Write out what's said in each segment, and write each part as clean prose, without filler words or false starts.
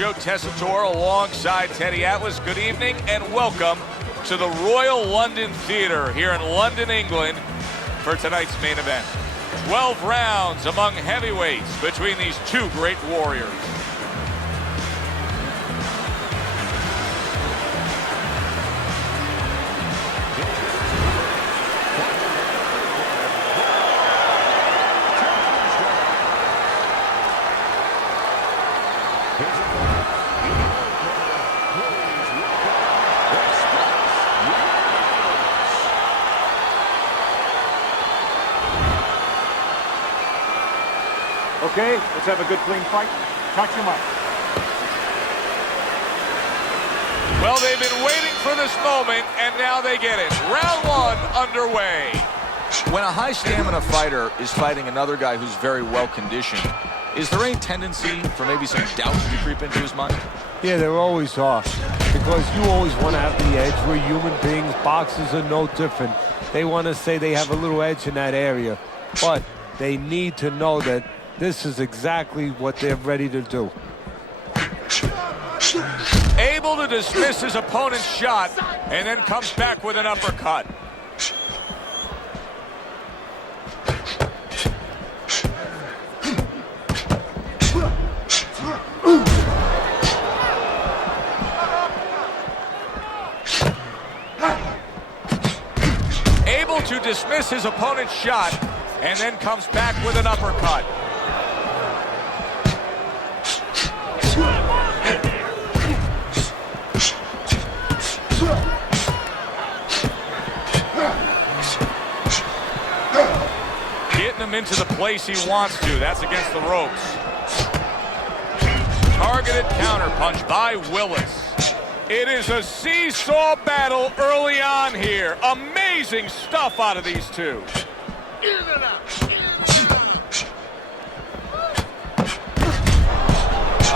Joe Tessitore alongside Teddy Atlas. Good evening and welcome to the Royal London Theatre here in London, England for tonight's main event. 12 rounds among heavyweights between these two great warriors. Okay, let's have a good, clean fight. Touch him up. Well, they've been waiting for this moment, and now they get it. Round one underway. When a high stamina fighter is fighting another guy who's very well conditioned, is there any tendency for maybe some doubts to creep into his mind? Yeah, there always are. Because you always want to have the edge. We're human beings. Boxers are no different. They want to say they have a little edge in that area. But they need to know that this is exactly what they're ready to do. Able to dismiss his opponent's shot and then comes back with an uppercut. Able to dismiss his opponent's shot and then comes back with an uppercut. Getting him into the place he wants to. That's against the ropes. Targeted counterpunch by Willis. It is a seesaw battle early on here. Amazing stuff out of these two.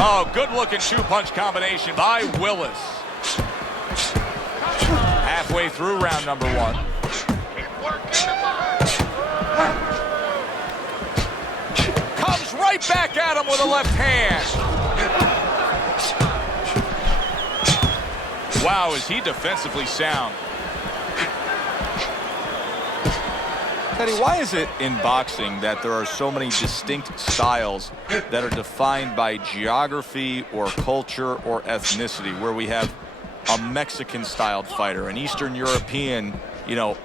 Oh, good-looking two-punch combination by Willis. Halfway through round number one. Comes right back at him with a left hand. Wow, is he defensively sound. Teddy, why is it in boxing that there are so many distinct styles that are defined by geography or culture or ethnicity, where we have a Mexican-styled fighter, an Eastern European,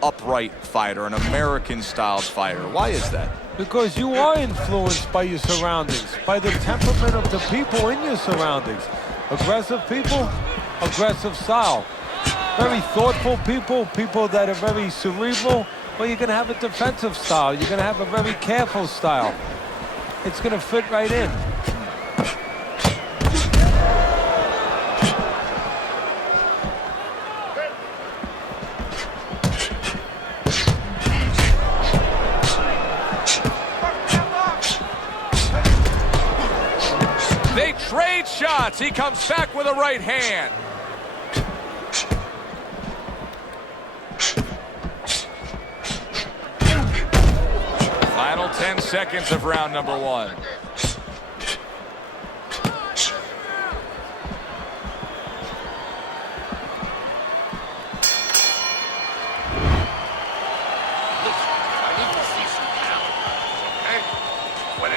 upright fighter, an American-styled fighter? Why is that? Because you are influenced by your surroundings, by the temperament of the people in your surroundings. Aggressive people, aggressive style. Very thoughtful people, people that are very cerebral, well, you're going to have a defensive style. You're going to have a very careful style. It's going to fit right in. They trade shots. He comes back with a right hand. Final 10 seconds of round number one.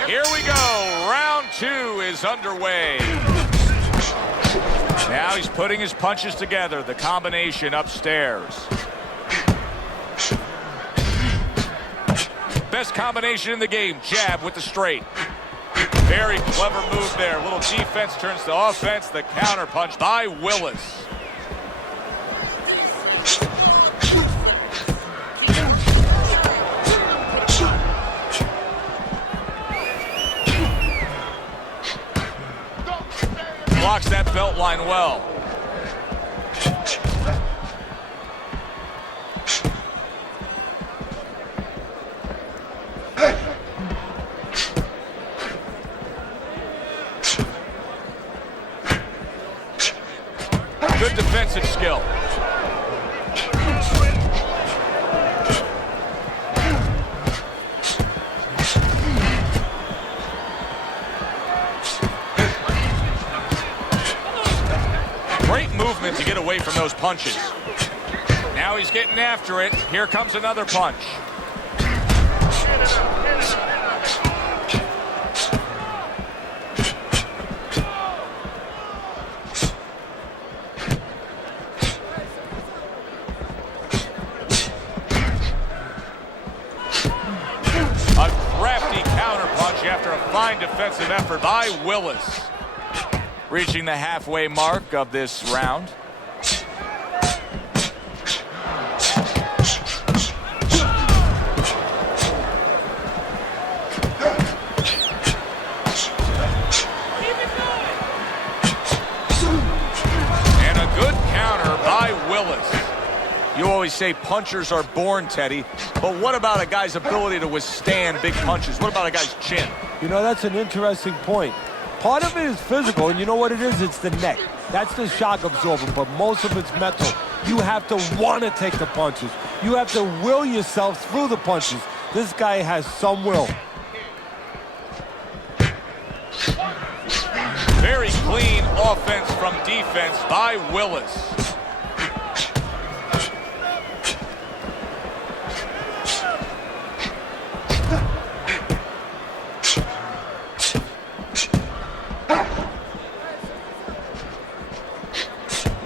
Here we go. Round two is underway. Now he's putting his punches together. The combination upstairs. Best combination in the game. Jab with the straight. Very clever move there. A little defense turns to offense. The counter punch by Willis. Blocks that belt line well. Good defensive skill. fortunate to get away from those punches. Now he's getting after it. Here comes another punch. A crafty counterpunch after a fine defensive effort by Willis. Reaching the halfway mark of this round. And a good counter by Willis. You always say punchers are born, Teddy, but what about a guy's ability to withstand big punches? What about a guy's chin? You know, that's an interesting point. Part of it is physical, and you know what it is? It's the neck. That's the shock absorber, but most of it's mental. You have to want to take the punches. You have to will yourself through the punches. This guy has some will. Very clean offense from defense by Willis.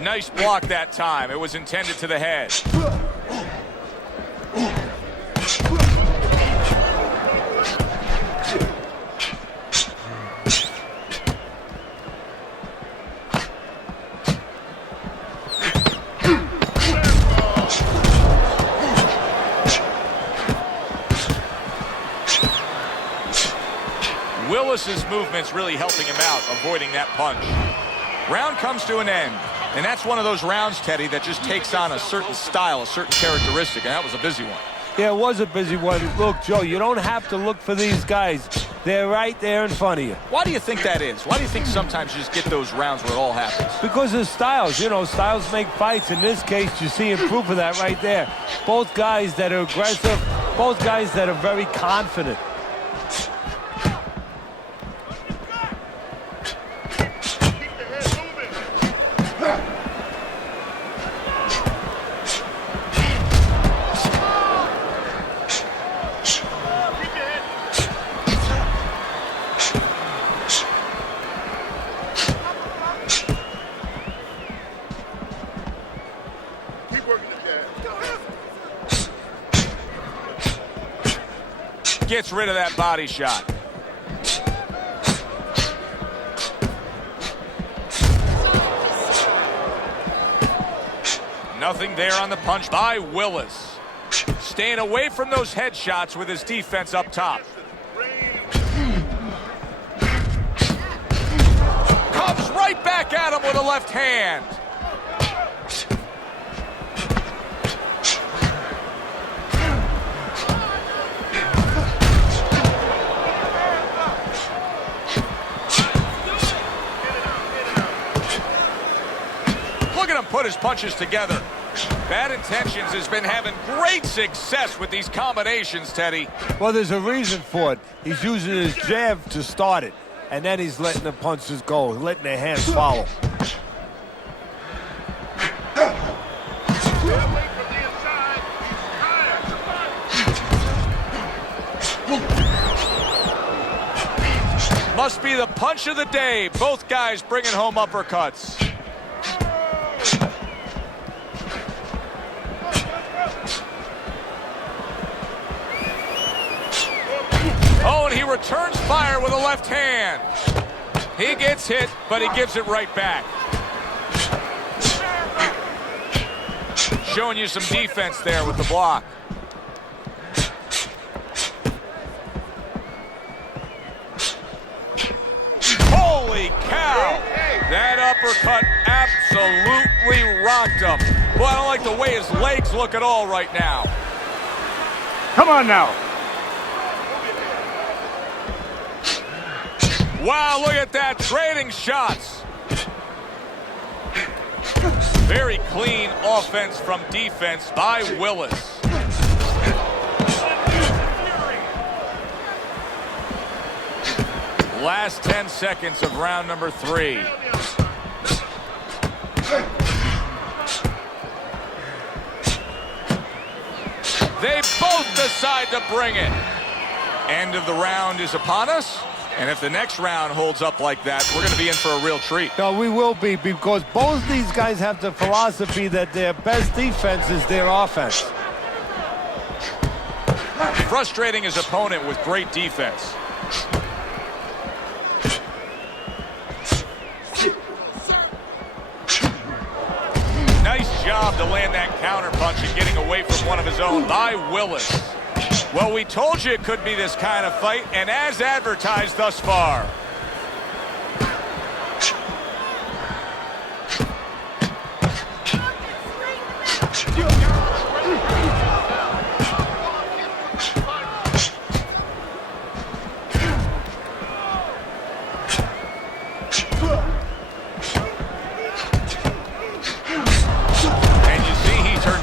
Nice block that time. It was intended to the head. Willis's movement's really helping him out, avoiding that punch. Round comes to an end. And that's one of those rounds, Teddy, that just takes on a certain style, a certain characteristic, and that was a busy one. Yeah, it was a busy one. Look, Joe, you don't have to look for these guys. They're right there in front of you. Why do you think that is? Why do you think sometimes you just get those rounds where it all happens? Because of styles. You know, styles make fights. In this case, you're seeing proof of that right there. Both guys that are aggressive, both guys that are very confident. Gets rid of that body shot. Nothing there on the punch by Willis. Staying away from those headshots with his defense up top. Comes right back at him with a left hand. Look at him put his punches together. Bad Intentions has been having great success with these combinations, Teddy. Well, there's a reason for it. He's using his jab to start it, and then he's letting the punches go, letting the hands follow. Must be the punch of the day. Both guys bringing home uppercuts. Oh, and he returns fire with a left hand. He gets hit, but he gives it right back. Showing you some defense there with the block. Holy cow! That uppercut absolutely rocked him. Well, I don't like the way his legs look at all right now. Come on now. Wow, look at that, trading shots. Very clean offense from defense by Willis. Last 10 seconds of round number 3. tried to bring it. End of the round is upon us. And if the next round holds up like that, we're going to be in for a real treat. No, we will be, because both these guys have the philosophy that their best defense is their offense. Frustrating his opponent with great defense. Nice job to land that counter punch and getting away from one of his own by Willis. Well, we told you it could be this kind of fight, and as advertised thus far.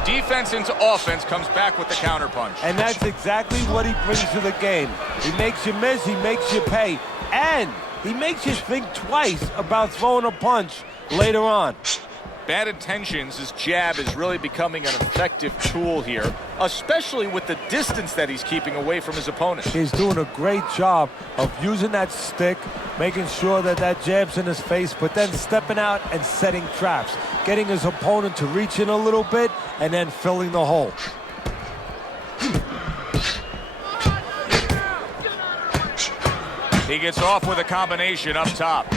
Defense into offense, comes back with the counterpunch. And that's exactly what he brings to the game. He makes you miss, he makes you pay, and he makes you think twice about throwing a punch later on. Bad intentions, his jab is really becoming an effective tool here, especially with the distance that he's keeping away from his opponent. He's doing a great job of using that stick, making sure that that jab's in his face, but then stepping out and setting traps, getting his opponent to reach in a little bit and then filling the hole. He gets off with a combination up top.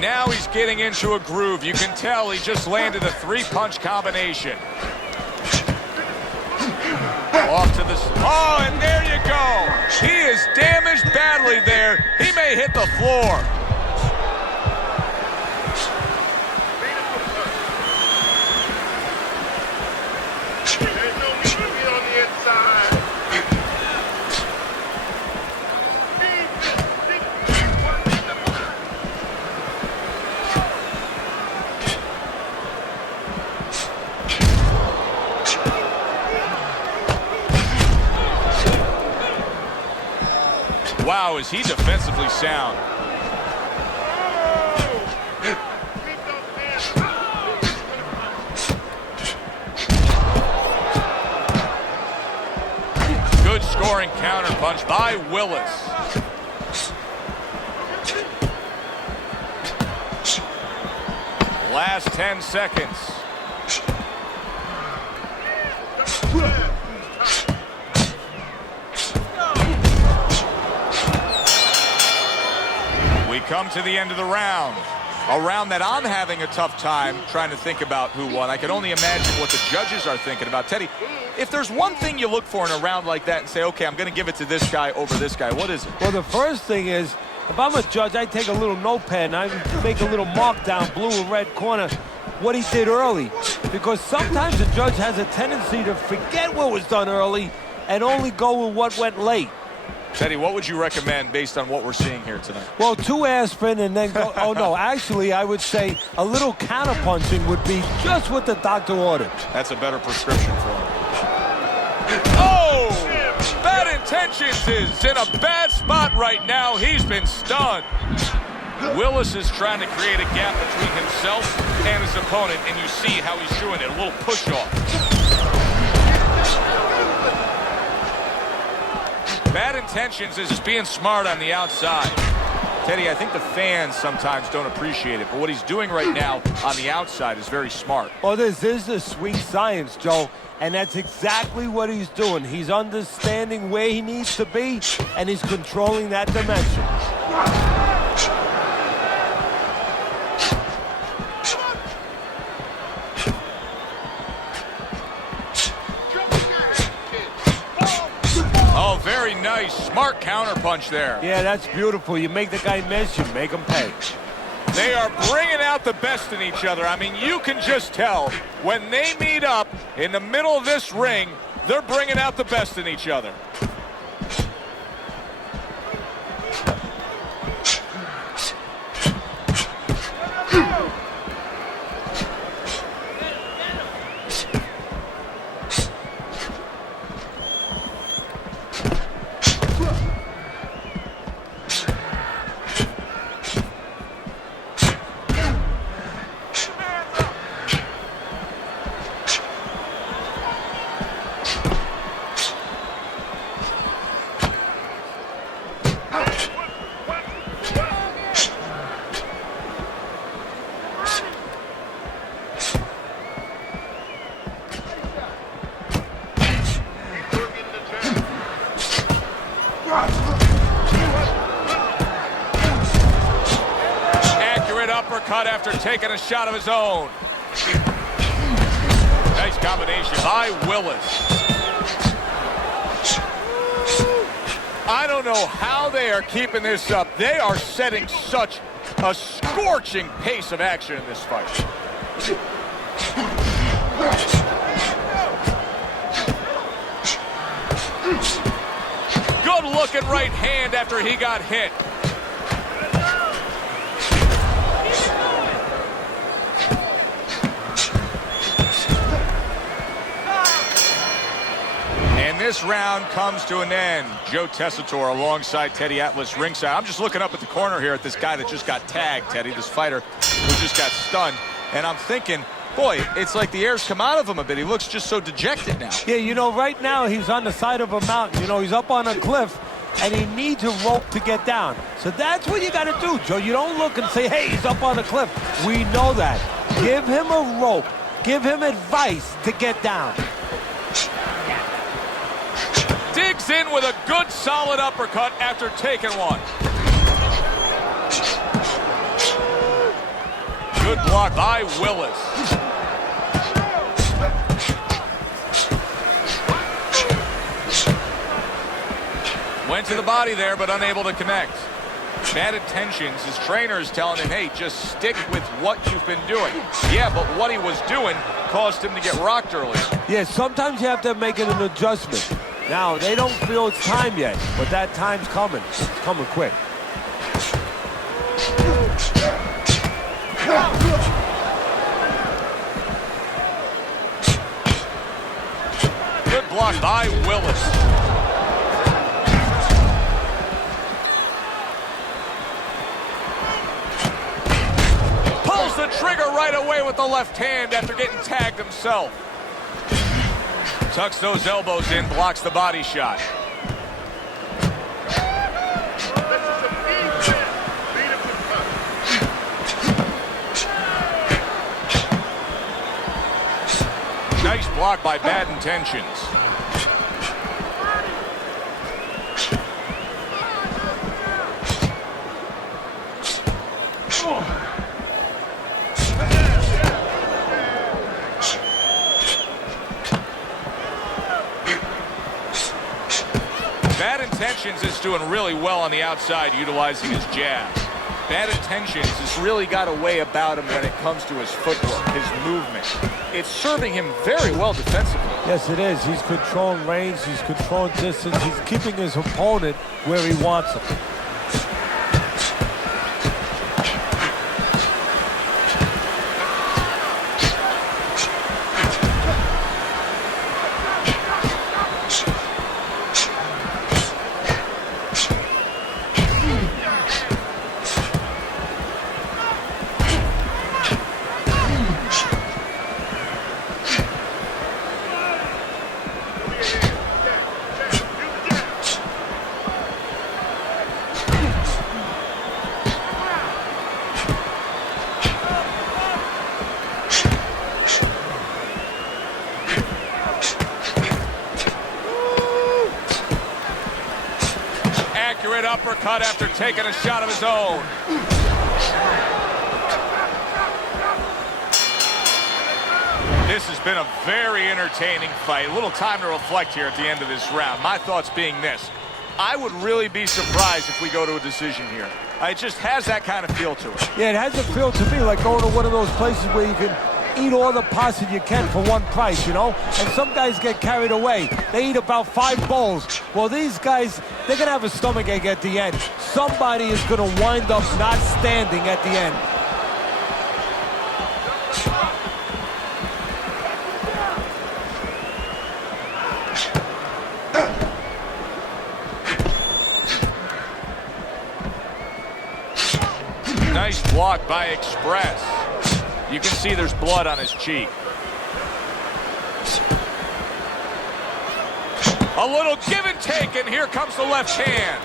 Now he's getting into a groove. You can tell he just landed a three-punch combination. Off to the... Oh, and there you go. He is damaged badly there. He may hit the floor. There's no need to be on the inside. Wow, is he defensively sound. Good scoring counterpunch by Willis. Last 10 seconds. We come to the end of the round. A round that I'm having a tough time trying to think about who won. I can only imagine what the judges are thinking about. Teddy, if there's one thing you look for in a round like that and say, okay, I'm going to give it to this guy over this guy, what is it? Well, the first thing is, if I'm a judge, I take a little notepad and I make a little mark down, blue or red corner, what he did early. Because sometimes the judge has a tendency to forget what was done early and only go with what went late. Teddy, what would you recommend based on what we're seeing here tonight? Well, 2 aspirin and then go, oh no, actually I would say a little counterpunching would be just what the doctor ordered. That's a better prescription for him. Oh! Bad Intentions is in a bad spot right now. He's been stunned. Willis is trying to create a gap between himself and his opponent, and you see how he's doing it, a little push-off. Bad Intentions is just being smart on the outside. Teddy, I think the fans sometimes don't appreciate it, but what he's doing right now on the outside is very smart. Well, this is the sweet science, Joe, and that's exactly what he's doing. He's understanding where he needs to be, and he's controlling that dimension. Oh, very nice. Smart counterpunch there. Yeah, that's beautiful. You make the guy miss, you make him pay. They are bringing out the best in each other. I mean, you can just tell when they meet up in the middle of this ring, they're bringing out the best in each other. uppercut after taking a shot of his own. Nice combination by Willis. I don't know how they are keeping this up. They are setting such a scorching pace of action in this fight. Good looking right hand after he got hit. And this round comes to an end. Joe Tessitore alongside Teddy Atlas ringside. I'm just looking up at the corner here at this guy that just got tagged, Teddy, this fighter who just got stunned. And I'm thinking, boy, it's like the air's come out of him a bit. He looks just so dejected now. Yeah, you know, right now he's on the side of a mountain. You know, he's up on a cliff, and he needs a rope to get down. So that's what you got to do, Joe. You don't look and say, hey, he's up on a cliff. We know that. Give him a rope. Give him advice to get down. Digs in with a good, solid uppercut after taking one. Good block by Willis. Went to the body there, but unable to connect. Bad intentions. His trainer is telling him, hey, just stick with what you've been doing. Yeah, but what he was doing caused him to get rocked earlier. Yeah, sometimes you have to make it an adjustment. Now, they don't feel it's time yet, but that time's coming. It's coming quick. Good block by Willis. Pulls the trigger right away with the left hand after getting tagged himself. Tucks those elbows in, blocks the body shot. Nice block by Bad Intentions. Bad Intentions is doing really well on the outside, utilizing his jab. Bad Intentions has really got a way about him when it comes to his footwork, his movement. It's serving him very well defensively. Yes, it is. He's controlling range. He's controlling distance. He's keeping his opponent where he wants him. Accurate uppercut after taking a shot of his own. This has been a very entertaining fight. A little time to reflect here at the end of this round. My thoughts being this: I would really be surprised if we go to a decision here. It just has that kind of feel to it. Yeah, it has a feel to me like going to one of those places where you can eat all the pasta you can for one price, you know? And some guys get carried away. They eat about 5 bowls. Well, these guys, they're going to have a stomachache at the end. Somebody is going to wind up not standing at the end. Nice block by Express. You can see there's blood on his cheek. A little give and take, and here comes the left hand.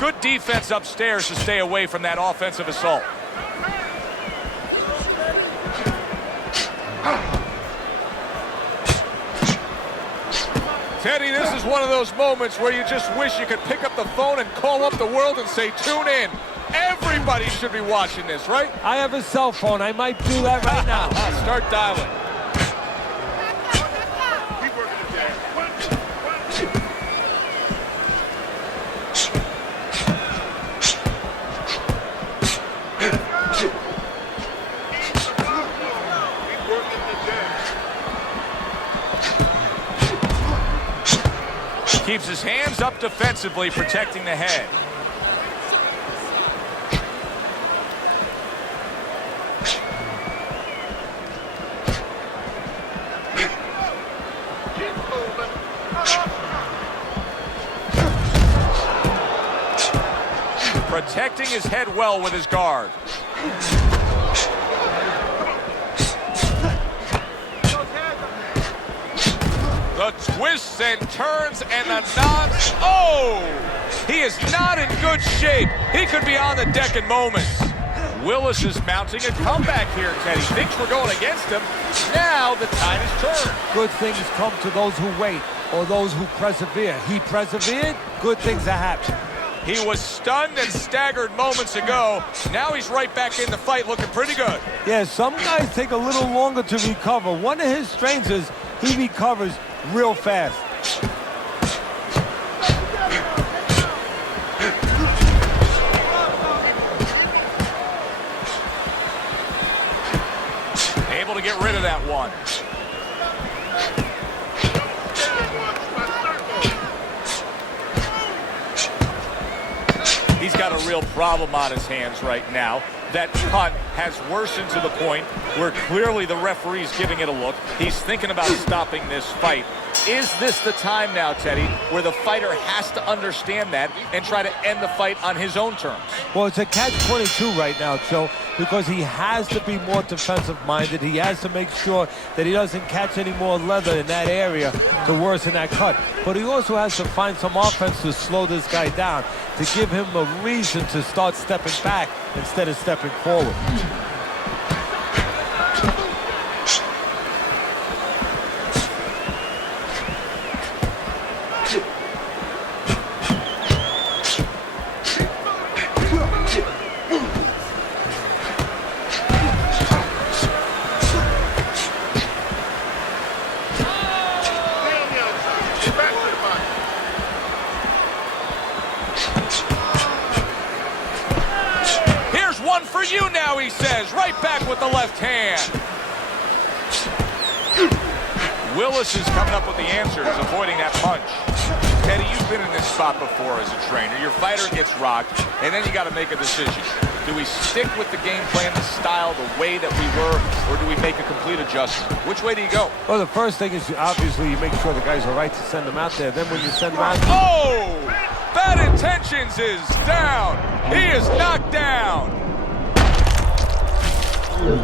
Good defense upstairs to stay away from that offensive assault. Teddy, this is one of those moments where you just wish you could pick up the phone and call up the world and say, tune in. Everybody should be watching this, right? I have a cell phone. I might do that right now. Start dialing. Keep working the jab. One, two. Keep working the jab. Keeps his hands up defensively, protecting the head. Keep moving. Protecting his head well with his guard. The twists and turns and the nods. Oh! He is not in good shape. He could be on the deck in moments. Willis is mounting a comeback here, Teddy. Thinks we're going against him. Now the tide has turned. Good things come to those who wait or those who persevere. He persevered, good things are happening. He was stunned and staggered moments ago. Now he's right back in the fight, looking pretty good. Yeah, some guys take a little longer to recover. One of his strengths is he recovers real fast. Able to get rid of that one. He's got a real problem on his hands right now. That cut has worsened to the point where clearly the referee's giving it a look. He's thinking about stopping this fight. Is this the time now, Teddy, where the fighter has to understand that and try to end the fight on his own terms? Well, it's a catch-22 right now, Joe, because he has to be more defensive-minded. He has to make sure that he doesn't catch any more leather in that area to worsen that cut. But he also has to find some offense to slow this guy down, to give him a reason to start stepping back instead of stepping forward. For you now, he says, right back with the left hand. Willis is coming up with the answers, avoiding that punch. Teddy, you've been in this spot before as a trainer. Your fighter gets rocked, and then you got to make a decision. Do we stick with the game plan, the style, the way that we were, or do we make a complete adjustment? Which way do you go? Well, the first thing is obviously you make sure the guys are right to send them out there. Then when you send them out... Oh! Bad Intentions is down. He is knocked down. 1, 2, 3,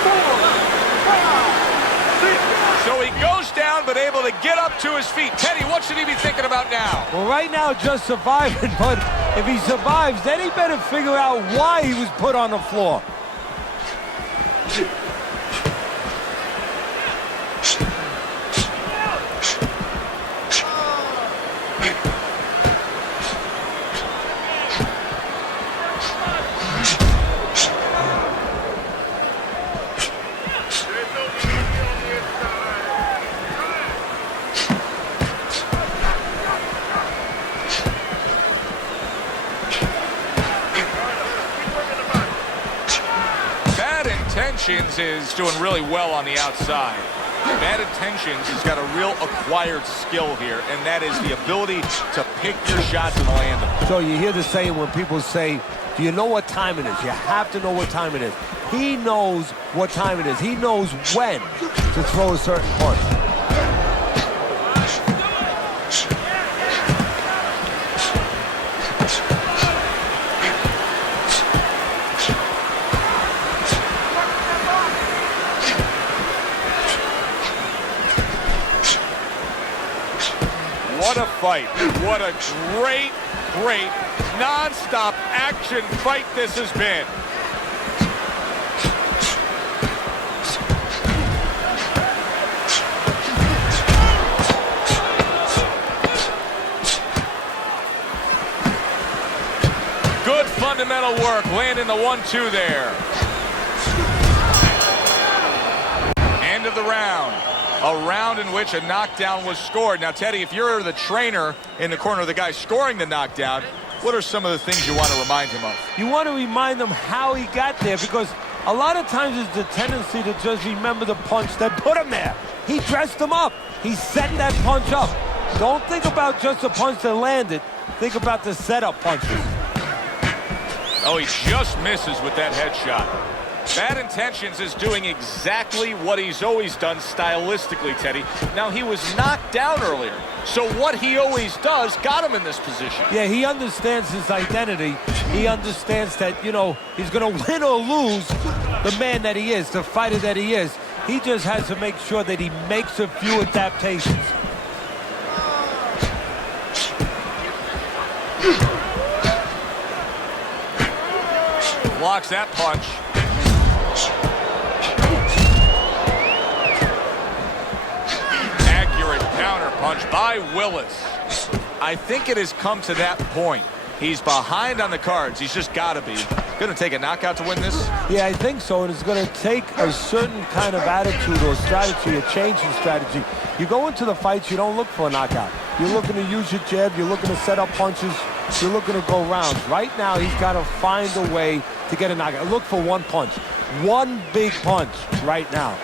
4, 5, 6. So he goes down, but able to get up to his feet. Teddy, what should he be thinking about now? Well, right now, just surviving, but if he survives, then he better figure out why he was put on the floor. Intentions is doing really well on the outside. Bad Intentions has got a real acquired skill here, and that is the ability to pick your shots and land them. So you hear the saying when people say, do you know what time it is? You have to know what time it is. He knows what time it is. He knows when to throw a certain punch. What a fight. What a great, great non-stop action fight this has been. Good fundamental work, landing the 1-2 there. End of the round. A round in which a knockdown was scored. Now, Teddy, if you're the trainer in the corner of the guy scoring the knockdown, what are some of the things you want to remind him of? You want to remind him how he got there, because a lot of times it's the tendency to just remember the punch that put him there. He dressed him up. He set that punch up. Don't think about just the punch that landed. Think about the setup punches. Oh, he just misses with that headshot. Bad Intentions is doing exactly what he's always done stylistically, Teddy. Now, he was knocked down earlier, so what he always does got him in this position. Yeah, he understands his identity. He understands that, you know, he's going to win or lose the man that he is, the fighter that he is. He just has to make sure that he makes a few adaptations. Blocks that punch. Accurate counter punch by Willis. I think it has come to that point. He's behind on the cards. He's just got to be. Going to take a knockout to win this? Yeah, I think so. And it's going to take a certain kind of attitude or strategy, a change in strategy. You go into the fights, you don't look for a knockout. You're looking to use your jab. You're looking to set up punches. You're looking to go rounds. Right now, he's got to find a way to get a knockout. Look for one punch. One big punch right now.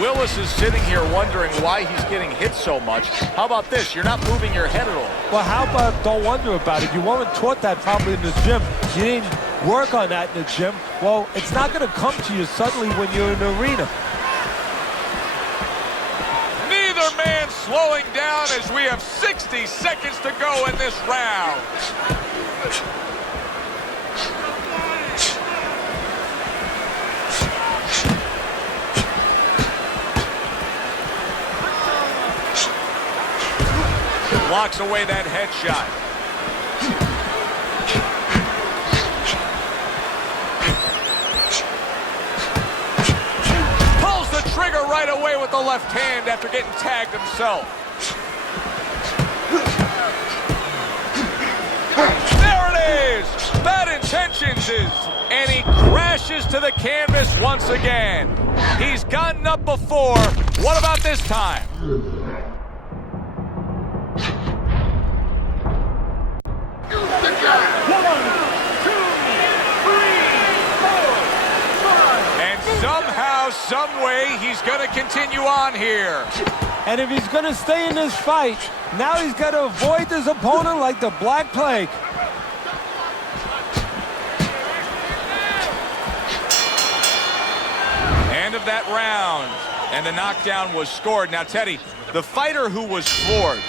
Willis is sitting here wondering why he's getting hit so much. How about this? You're not moving your head at all. Well, how about don't wonder about it? You weren't taught that probably in the gym. You didn't work on that in the gym. Well, it's not going to come to you suddenly when you're in the arena. Neither man slowing down as we have 60 seconds to go in this round. Blocks away that headshot. Pulls the trigger right away with the left hand after getting tagged himself. There it is! Bad Intentions is, and he crashes to the canvas once again. He's gotten up before. What about this time? Some way he's going to continue on here. And if he's going to stay in this fight, now he's got to avoid his opponent like the Black Plague. End of that round, and the knockdown was scored. Now, Teddy, the fighter who was floored,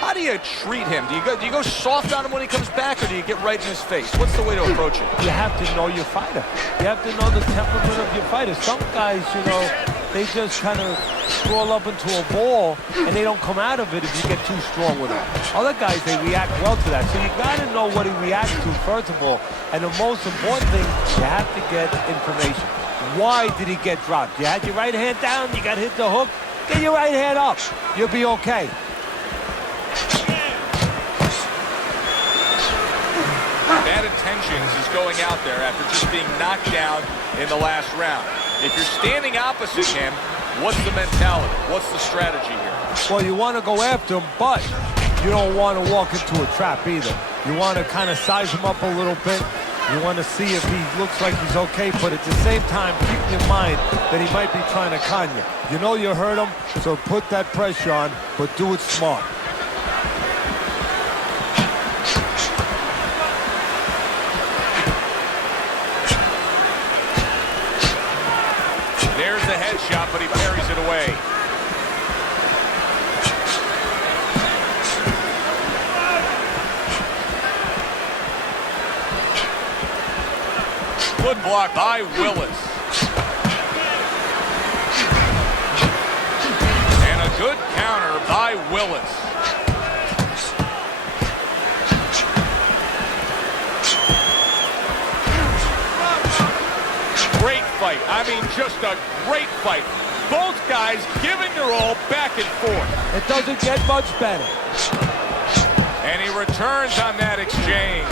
how do you treat him? Do you go soft on him when he comes back, or do you get right in his face? What's the way to approach it? You have to know your fighter. You have to know the temperament of your fighter. Some guys, you know, they just kind of crawl up into a ball, and they don't come out of it if you get too strong with them. Other guys, they react well to that. So you got to know what he reacts to, first of all. And the most important thing, you have to get information. Why did he get dropped? You had your right hand down, you got hit the hook, get your right hand up. You'll be okay. Bad Intentions is going out there after just being knocked down in the last round. If you're standing opposite him, what's the mentality? What's the strategy here? Well, you want to go after him, but you don't want to walk into a trap either. You want to kind of size him up a little bit. You want to see if he looks like he's okay, but at the same time, keep in mind that he might be trying to con you. You know you hurt him, so put that pressure on, but do it smart. There's the headshot, but he carries it away. Good block by Willis. And a good counter by Willis. Great fight. I mean, just a great fight. Both guys giving their all back and forth. It doesn't get much better. And he returns on that exchange.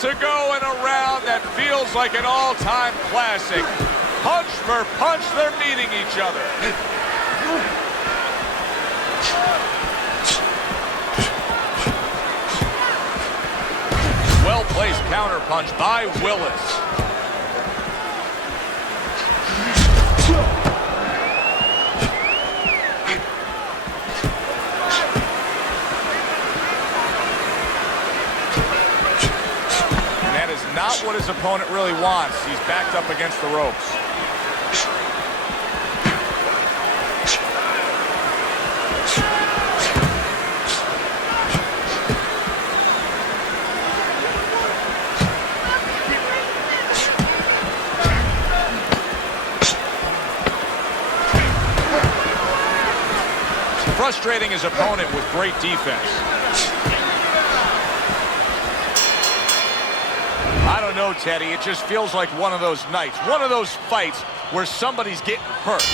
To go in a round that feels like an all-time classic. Punch for punch, they're meeting each other. Well-placed counterpunch by Willis. Not what his opponent really wants. He's backed up against the ropes. Frustrating his opponent with great defense. I don't know, Teddy. It just feels like one of those nights, one of those fights where somebody's getting hurt,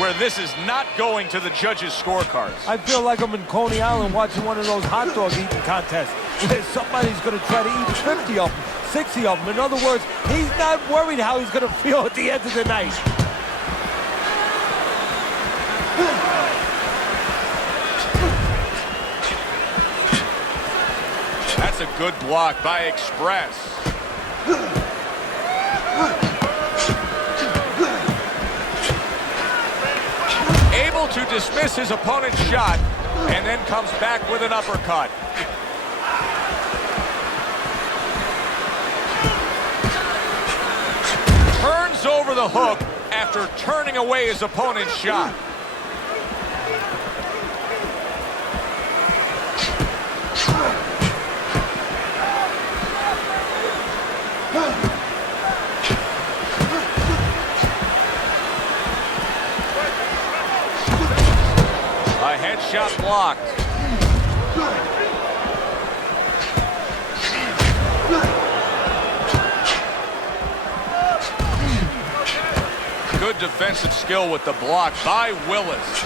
where this is not going to the judges' scorecards. I feel like I'm in Coney Island watching one of those hot dog eating contests where somebody's going to try to eat 50 of them, 60 of them. In other words, he's not worried how he's going to feel at the end of the night. That's a good block by Express. Able to dismiss his opponent's shot and then comes back with an uppercut. Turns over the hook after turning away his opponent's shot. A headshot blocked. Good defensive skill with the block by Willis.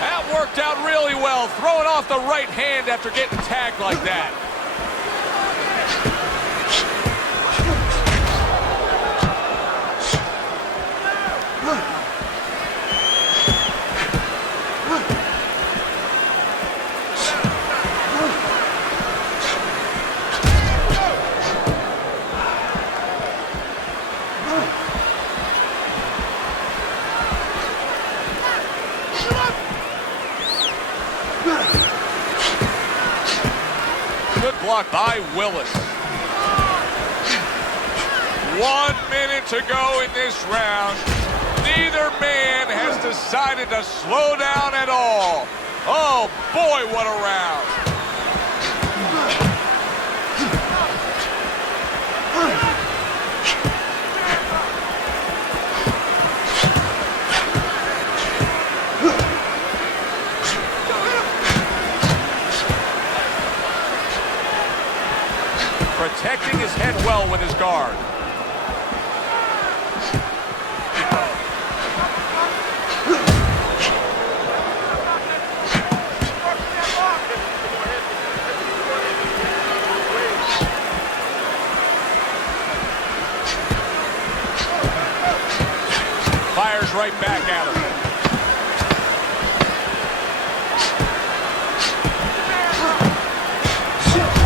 That worked out really well, throwing off the right hand after getting tagged like that. Good block by Willis. 1 minute to go in this round. Neither man has decided to slow down at all. Oh boy, what a round. Protecting his head well with his guard. Fires right back at him.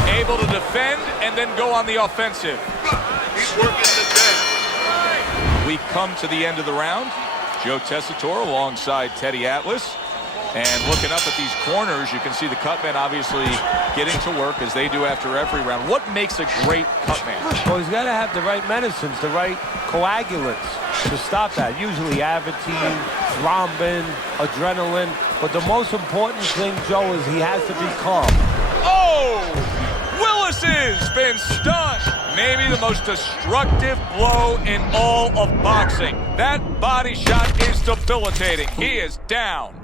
Able to defend and then go on the offensive. He's working the deck. We come to the end of the round. Joe Tessitore alongside Teddy Atlas. And looking up at these corners, you can see the cutmen obviously getting to work as they do after every round. What makes a great cutman? Well, he's got to have the right medicines, the right coagulants to stop that. Usually Avitine, thrombin, adrenaline. But the most important thing, Joe, is he has to be calm. Oh! Willis has been stunned. Maybe the most destructive blow in all of boxing. That body shot is debilitating. He is down.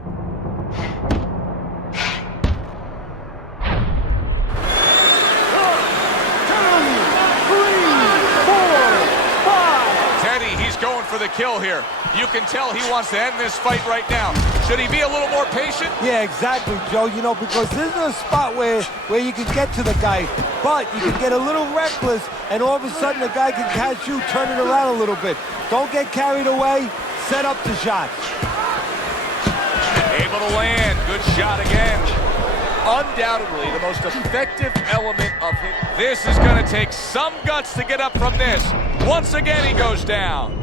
Going for the kill here. You can tell he wants to end this fight right now. Should he be a little more patient? Yeah, exactly, Joe. You know, because this is a spot where you can get to the guy, but you can get a little reckless, and all of a sudden the guy can catch you turning around a little bit. Don't get carried away. Set up the shots. Able to land. Good shot again. Undoubtedly the most effective element of him. This is going to take some guts to get up from this. Once again, he goes down.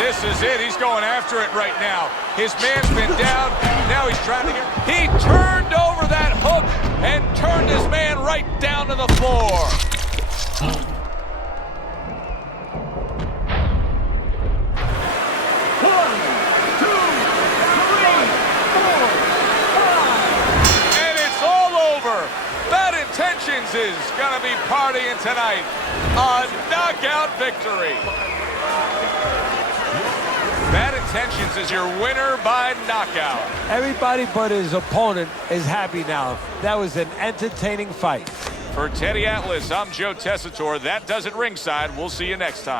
This is it. He's going after it right now. His man's been down. Now he's trying to get... He turned over that hook and turned his man right down to the floor. And it's all over. Bad Intentions is going to be partying tonight. A knockout victory. Bad Intentions is your winner by knockout. Everybody but his opponent is happy now. That was an entertaining fight. For Teddy Atlas, I'm Joe Tessitore. That does it ringside. We'll see you next time.